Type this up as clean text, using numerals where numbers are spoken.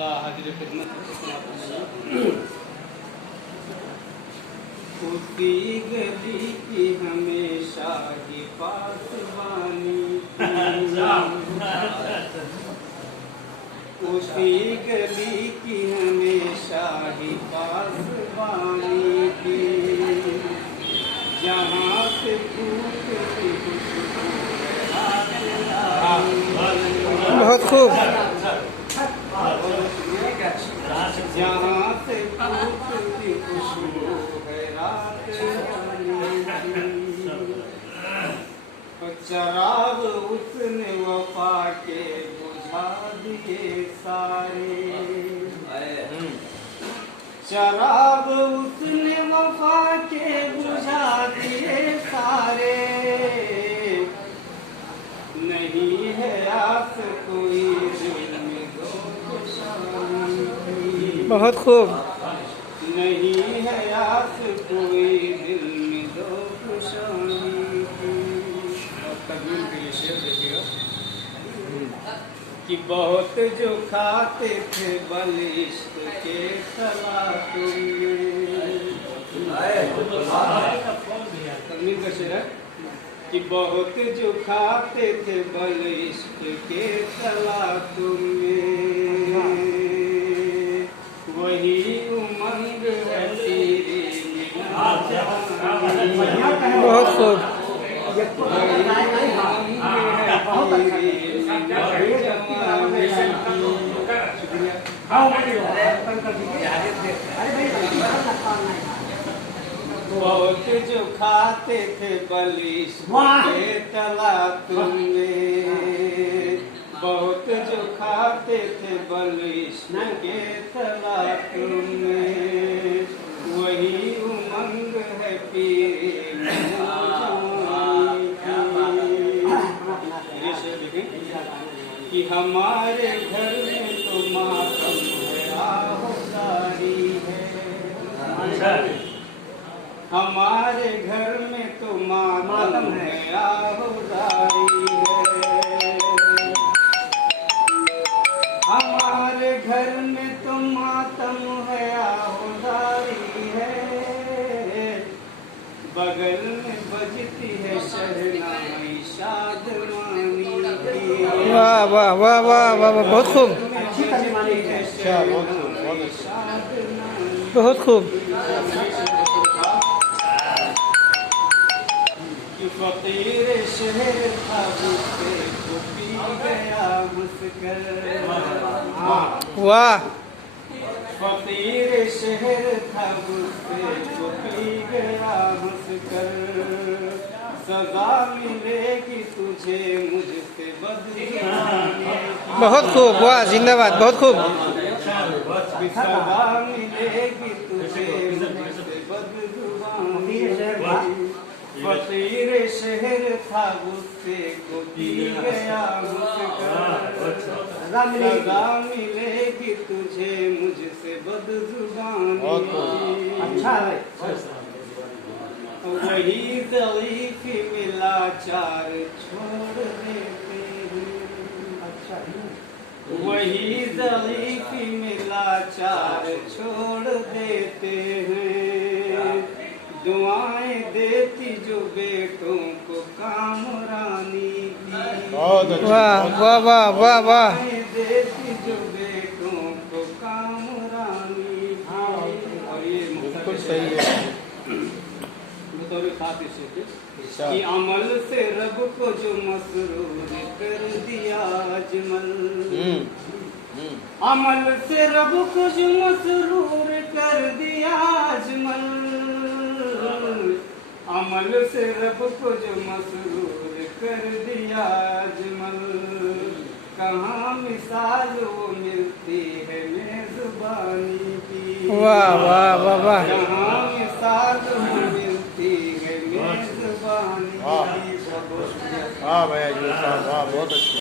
अल्हम्दुलिल्लाह हाजिर खिदमत उसी गली की हमेशा ही पासवानी उसी गली की हमेशा ही पासवानी थी जहाँ से फूटती खुशबू बहुत खूब। जहाँ से फूटती खुशबू है रात चराग उसने वफा के बुझा दिए सारे चराग उसने वफा के बुझा दिए सारे नहीं है आस कोई दिल में दो खुशानी बहुत खूब। नहीं है आस कोई दिल में दो खुशानी और तकमील के लिए शेर देखिएगा कि बहुत जो खाते थे बल इश्क के सलातों तकमील का शेर है कि बहुत जो खाते थे बल इश्क के सलातों वही उमंग है तेरे बहुत खूब। बहुत जो खाते थे बलिश के तला तुम्हें बहुत जो खाते थे बलिश के तला तुम्हें वही उमंग है पीरे कि हमारे घर में तो मातम है आहुदारी है हमारे घर में तो मातम है आहुदारी है हमारे घर में तो मातम है आहुदारी है बगल में बजती है शहनाई शादमानी वाह वाह वाह वाह वाह वाह, बहुत खूब। बहुत खूब। फकीर शहर था गुस्से को पी गया मुस्कर वाह। फकीर शहर था गुस्से को पी गया मुस्कर सजा मिलेगी तुझे मुझसे बदजुबानी बहुत खूब। वाह जिंदाबाद। बहुत खूब। सजा मिलेगी तुझे मुझसे बदजुबानी फकीर शहर था गुस्से को पी गया मुस्कर सजा मिलेगी तुझे मुझसे बदजुबानी अच्छा है वही ज़लीफ़ी मिला चार छोड़ देते हैं अच्छा वही ज़लीफ़ी मिला चार छोड़ देते हैं दुआएं देती जो बेटों को कामरानी की वाह वाह वाह वाह वाह। देती जो बेटों को कामरानी और ये बिल्कुल सही है कि अमल से रब को जो मसरूर कर दिया अजमल अमल से रब को जो मसरूर कर दिया अजमल अमल से रब को जो मसरूर कर दिया अजमल कहाँ मिसाल वो मिलती है मेज़बानी की वाह वाह वाह वाह। कहाँ मिसाल वो मिलती है मेज़बानी की हाँ भैया जी साहब, वाह बहुत अच्छा।